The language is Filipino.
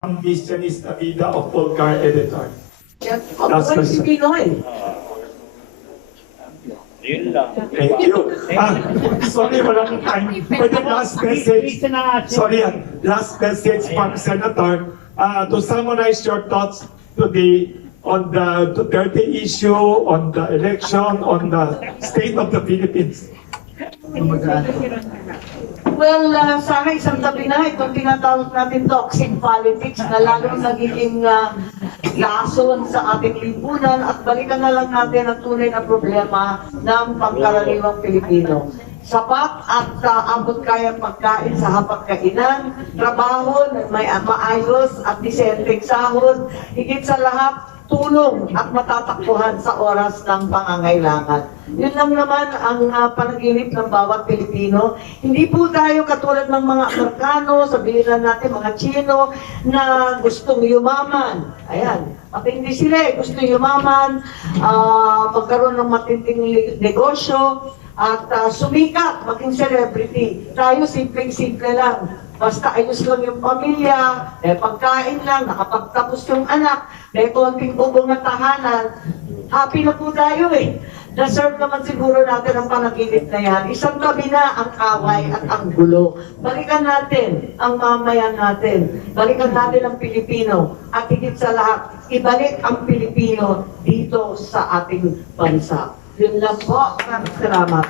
Mission is the vida of Polgar editor. Last question. Yun lang. Thank you. Sorry, walang time. Pwede last message. Sorry, last message from Senator. To summarize your thoughts today on the Duterte issue, on the election, on the state of the Philippines. Well, sana isang tabi na itong tinatawag natin toxic politics na lalong nagiging lason sa ating lipunan at balikan na lang natin ang tunay na problema ng pangkaraniwang Pilipino. Sapat at abot kayang pagkain sa hapagkainan, trabaho na may maayos at disenteng sahod, higit sa lahat, tulong at matatakbuhan sa oras ng pangangailangan. Yun lang naman ang panaginip ng bawat Pilipino. Hindi po tayo katulad ng mga Amerikano, sabihin na natin mga Chino, na gustong yumaman. Ayan, at hindi sila gusto yumaman, magkaroon ng matinding negosyo, at sumikat, maging celebrity. Tayo simpleng-simple lang. Basta ayos lang yung pamilya, pagkain lang, nakapagtapos yung anak, may konting bubong na tahanan, happy na po tayo eh. Deserve naman siguro natin ang panaginip na yan. Isang tabi na ang away at ang gulo. Balikan natin ang mamayan natin. Balikan natin ang Pilipino. At higit sa lahat, ibalik ang Pilipino dito sa ating bansa. Yun lang po. Maraming salamat.